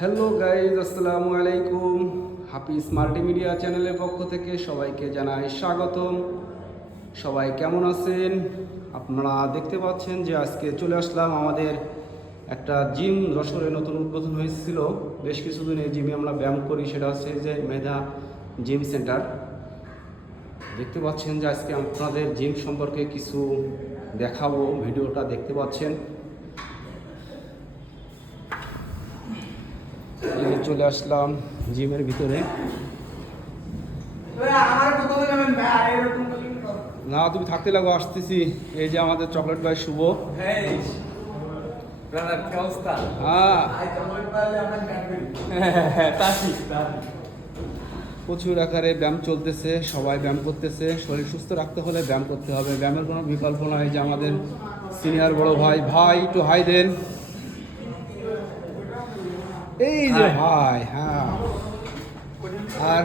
Hello guys, আসসালামু আলাইকুম। হাফিজ multimedia চ্যানেলের পক্ষ থেকে সবাইকে জানাই স্বাগতম। সবাই কেমন আছেন? আপনারা দেখতে পাচ্ছেন যে আজকে চলে আসলাম আমাদের একটা জিম যশোরে নতুন উদ্বোধন হয়েছিল। বেশ কিছুদিন এই জিমে আমরা ব্যায়াম করি, সেটা হচ্ছে যে মেধা জিম সেন্টার। দেখতে পাচ্ছেন যে আজকে আপনাদের জিম সম্পর্কে কিছু দেখাবো, ভিডিওটা দেখতে পাচ্ছেন। চলে আসলাম জিমের ভিতরে। না, তুমি থাকতে লাগো, আসতেছি। এই যে আমাদের চকলেট ভাই শুভ। প্রচুর আকারে ব্যায়াম চলতেছে, সবাই ব্যায়াম করতেছে। শরীর সুস্থ রাখতে হলে ব্যায়াম করতে হবে, ব্যায়ামের কোনো বিকল্প নয়। যে আমাদের সিনিয়র বড় ভাই, ভাই একটু হাই দেন। এই যে ভাই, হ্যাঁ। আর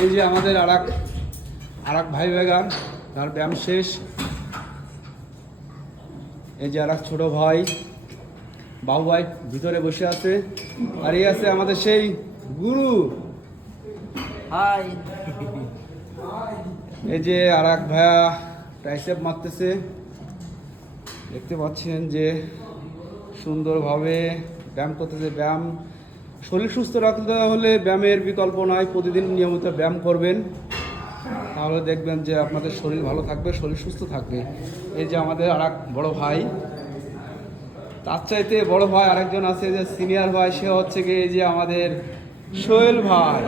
এই যে আমাদের আর এক ভাই বেগান, তার ব্যায়াম শেষ। এই যে আর এক ছোট ভাই বাবু ভাই ভিতরে বসে আছে। আর এই আছে আমাদের সেই গুরু। হাই। এই যে আর এক ভাইয়া ট্রাইসেপ মারতেছে। দেখতে পাচ্ছেন যে সুন্দরভাবে ব্যায়াম করতেছে। ব্যায়াম শরীর সুস্থ রাখতে হলে ব্যায়ামের বিকল্প নয়। প্রতিদিন নিয়মিত ব্যায়াম করবেন, তাহলে দেখবেন যে আপনাদের শরীর ভালো থাকবে, শরীর সুস্থ থাকবে। এই যে আমাদের আর এক বড় ভাই, তার চাইতে বড় ভাই আরেকজন আছে, যে সিনিয়র ভাই, সে হচ্ছে গিয়ে এই যে আমাদের সোহেল ভাই।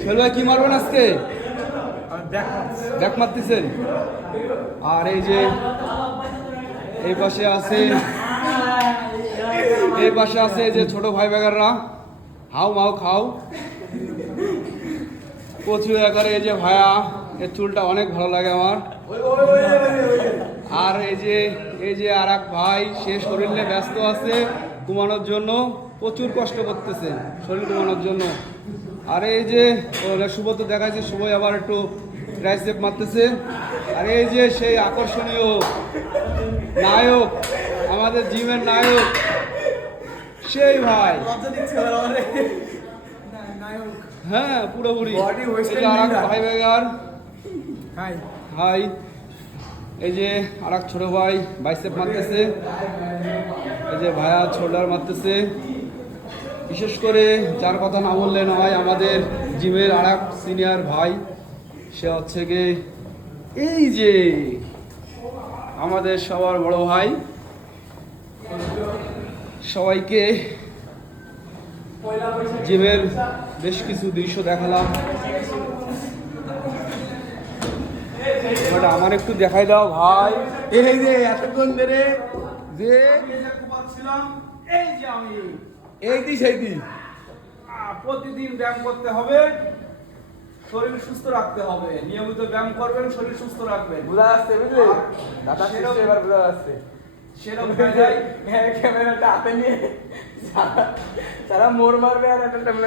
সোহেল ভাই কি মারবেন আজকে? ব্যাক মারতেছেন। আর এই যে এই পাশে আছে যে ছোট ভাই বেগাররা, হাও মাও খাও। প্রচুর আকারে এই যে ভাইয়া, এর চুলটা অনেক ভালো লাগে আমার। আর এই যে আর এক ভাই, সে শরীর নিয়ে ব্যস্ত আছে, কমানোর জন্য প্রচুর কষ্ট করতেছে শরীর কমানোর জন্য। আর এই যে শুভ তো দেখাচ্ছে, শুভই আবার একটু ট্রাইসেপ মারতেছে। আর এই যে সেই আকর্ষণীয় নায়ক, আমাদের জিমের নায়ক, সেই ভাই। হ্যাঁ, পুরোপুরি। ভাই বেগার, হাই। এই যে আর এক ছোট ভাই বাইসেপ মারতেছে। এই যে ভাইয়া শোল্ডার মারতেছে। বিশেষ করে যার কথা না বললে নয়, আমাদের জিমের আর এক সিনিয়র ভাই, সে হচ্ছে গিয়ে এই যে আমাদের সবার বড় ভাই। সবাইকে জিমের বেশ কিছু দৃশ্য দেখালাম। আমার একটু দেখাই দাও ভাই। এই যে এতক্ষণ ধরে যে এই যে আমি এই দিন সেই দিন প্রতিদিন ব্যায়াম করতে হবে, শরীর সুস্থ রাখতে হবে। নিয়মিত ব্যায়াম করবেন, শরীর সুস্থ রাখবেন। বুঝা আসছে, বুঝলি দাদা? এবার বুঝা আসছে। সেরকম ক্যামেরাটা হাতে নিয়ে যারা মোড় মারবে আর একটা